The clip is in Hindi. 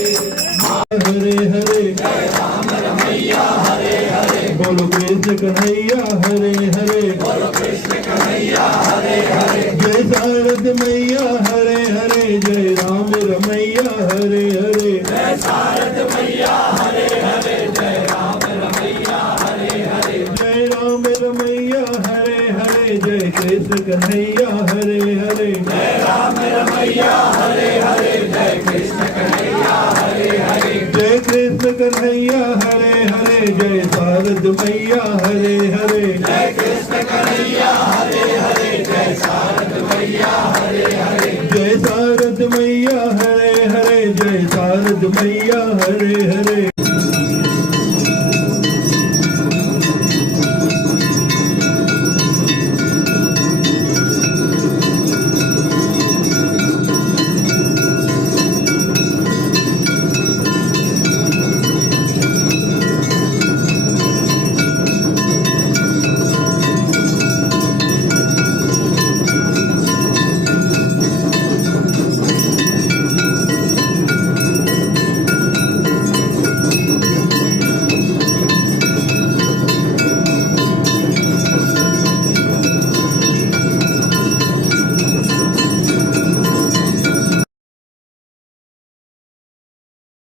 हरे हरे जय राम रमैया हरे हरे बोलो कृष्ण कन्हैया हरे हरे बोलो कृष्ण कन्हैया हरे हरे जय शारद मैया हरे हरे जय राम रमैया हरे हरे जय शारद मैया हरे हरे जय राम रमैया हरे हरे जय राम रमैया हरे हरे जय कृष्ण कन्हैया हरे हरे जय राम रमैया हरे हरे जय कृष्ण कन्हैया हरे हरे जय कृष्ण कन्हैया हरे हरे जय शारद मैया हरे हरे जय कृष्ण कन्हैया हरे हरे जय शारद मैया हरे हरे जय शारद मैया हरे हरे जय शारद मैया हरे हरे